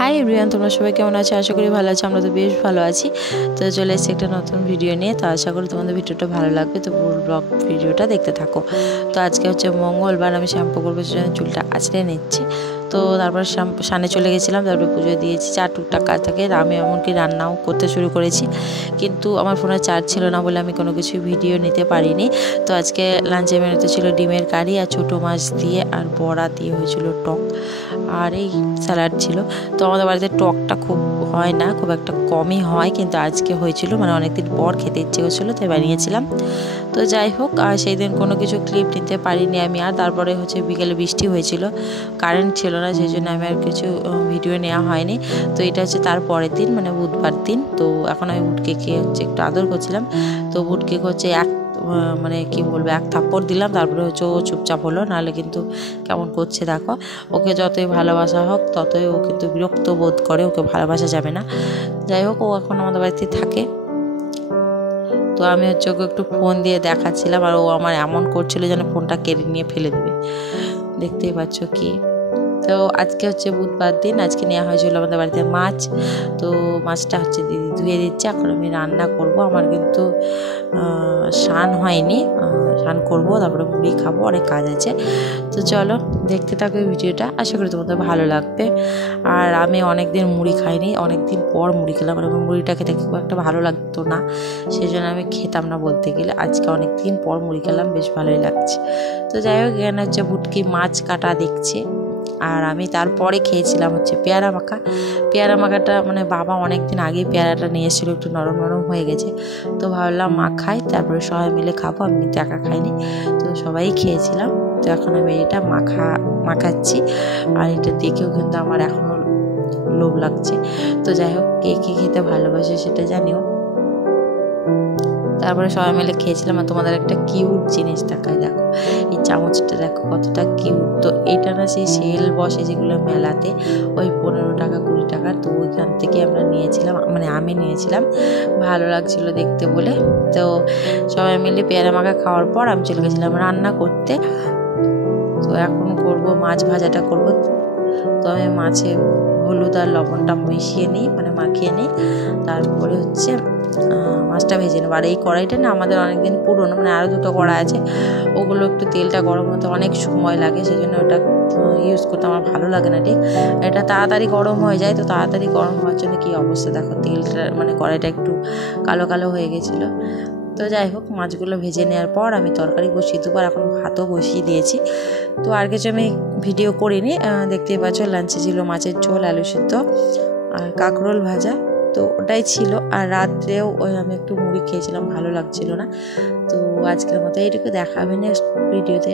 Hi everyone, তোমরা সবাই কেমন আছো? আশা করি ভালো আছো। আমরা তো বেশ ভালো আছি। তো চলে এসেছি একটা নতুন ভিডিও নিয়ে। তো আশা করি তোমাদের ভিডিওটা ভালো লাগবে। তো পুরো ব্লগ ভিডিওটা দেখতে থাকো। তো আজকে হচ্ছে মঙ্গলবার, আমি শ্যাম্পু করবো সেজন্য চুলটা আঁচড়ে নিচ্ছি। তো তারপর সানে চলে গেছিলাম, তারপরে পুজো দিয়েছি। যা টুকটাক কাজ থাকে, আমি এমনকি রান্নাও করতে শুরু করেছি, কিন্তু আমার ফোনে চার্জ ছিল না বলে আমি কোনো কিছু ভিডিও নিতে পারিনি। তো আজকে লাঞ্চে মেনুতে ছিল ডিমের কারি আর ছোটো মাছ দিয়ে আর বড়া দিয়ে হয়েছিল টক, আর এই স্যালাড ছিল। তো আমাদের বাড়িতে টকটা খুব হয় না, খুব একটা কমই হয়, কিন্তু আজকে হয়েছিল, মানে অনেকদিন পর খেতে ইচ্ছে হচ্ছিলো, তাই বানিয়েছিলাম। তো যাই হোক, আর সেই দিন কোনো কিছু ক্লিপ নিতে পারিনি আমি। আর তারপরে হচ্ছে বিকেলে বৃষ্টি হয়েছিল, কারেন্ট ছিল না, সেই জন্য আমি আর কিছু ভিডিও নেওয়া হয়নি। তো এটা হচ্ছে তার পরের দিন, মানে বুধবার দিন। তো এখন আমি বুটকে হচ্ছে একটু আদর করছিলাম। তো বুটকে হচ্ছে মানে কি বলবো, এক থাপ্পড় দিলাম, তারপরে হচ্ছে ও চুপচাপ হলো, নাহলে কিন্তু কেমন করছে দেখো। ওকে যতই ভালোবাসা হোক ততই ও কিন্তু বিরক্ত বোধ করে, ওকে ভালোবাসা যাবে না। যাই হোক, ও এখন আমাদের বাড়িতে থাকে। তো আমি হচ্ছে ওকে একটু ফোন দিয়ে দেখাচ্ছিলাম, আর ও আমার এমন করছিল যেন ফোনটা কেড়ে নিয়ে ফেলে দেবে। দেখতেই পাচ্ছ কি। তো আজকে হচ্ছে বুধবার দিন, আজকে নেওয়া হয়েছিল আমাদের বাড়িতে মাছ। তো মাছটা হচ্ছে দিদি ধুয়ে দিচ্ছে, এখন আমি রান্না করব। আমার কিন্তু স্নান হয়নি, স্নান করবো, তারপরে মুড়ি খাবো, অনেক কাজ আছে। তো চলো দেখতে থাকো ভিডিওটা, আশা করি তোমাদের ভালো লাগবে। আর আমি অনেক দিন মুড়ি খাইনি, অনেক দিন পর মুড়ি খেলাম, আর আমার মুড়িটা খেতে খুব একটা ভালো লাগতো না, সেই জন্য আমি খেতাম না বলতে গেলে। আজকে অনেক দিন পর মুড়ি খেলাম, বেশ ভালোই লাগছে। তো যাই হোক, এখানে হচ্ছে বুটকি মাছ কাটা দেখছে, আর আমি তারপরে খেয়েছিলাম হচ্ছে পেয়ারা মাখা। পেয়ারা মাখাটা মানে বাবা অনেক দিন আগেই পেয়ারাটা নিয়ে এসেছিলো, একটু নরম নরম হয়ে গেছে। তো ভাবলাম মাখাই, তারপরে সবাই মিলে খাবো, আমি কিন্তু একা খাইনি, তো সবাই খেয়েছিলাম। তো এখন আমি এটা মাখাচ্ছি, আর এটা দেখেও কিন্তু আমার এখনও লোভ লাগছে। তো যাই হোক, কে কে খেতে ভালোবাসে সেটা জানিও। তারপরে সবাই মিলে খেয়েছিলাম। আর তোমাদের একটা কিউট জিনিস দেখায়, দেখো এই চামচটা, দেখো কতটা কিউট। তো এটা না সেই সেল বসে যেগুলো মেলাতে, ওই 15 টাকা 20 টাকার। তো ওইখান থেকে আমরা নিয়েছিলাম, মানে আমি নিয়েছিলাম, ভালো লাগছিল দেখতে বলে। তো সবাই মিলে পেয়ারা মাখা খাওয়ার পর আমি চলে গেছিলাম রান্না করতে। তো এখন করব মাছ ভাজাটা করব। তো আমি মাছে হলুদ আর লবণটা মিশিয়ে নিই, মানে মাখিয়ে নিই, তারপরে হচ্ছে মাছটা ভেজে নেবো। আর এই কড়াইটা না আমাদের অনেকদিন পুরনো, মানে আরও দুটো কড়াই আছে, ওগুলো একটু তেলটা গরম হতে অনেক সময় লাগে, সেই জন্য ওটা ইউজ করতে আমার ভালো লাগে না ঠিক। এটা তাড়াতাড়ি গরম হয়ে যায়, তো তাড়াতাড়ি গরম হওয়ার জন্য কী অবস্থা দেখো, তেলটা মানে কড়াইটা একটু কালো কালো হয়ে গেছিলো। তো যাই হোক, মাছগুলো ভেজে নেওয়ার পর আমি তরকারি বসিয়ে দেবো, আর এখন ভাতও বসিয়ে দিয়েছি। তো আর কিছু আমি ভিডিও করিনি, দেখতেই পাচ্ছ লাঞ্চে ছিল মাছের ঝোল, আলু সিদ্ধ আর কাঁকরোল ভাজা, তো ওটাই ছিল। আর রাত্রেও ওই আমি একটু মুড়ি খেয়েছিলাম, ভালো লাগছিল না। তো আজকের মতো এইটুকু, দেখা হবে নেক্সট ভিডিওতে।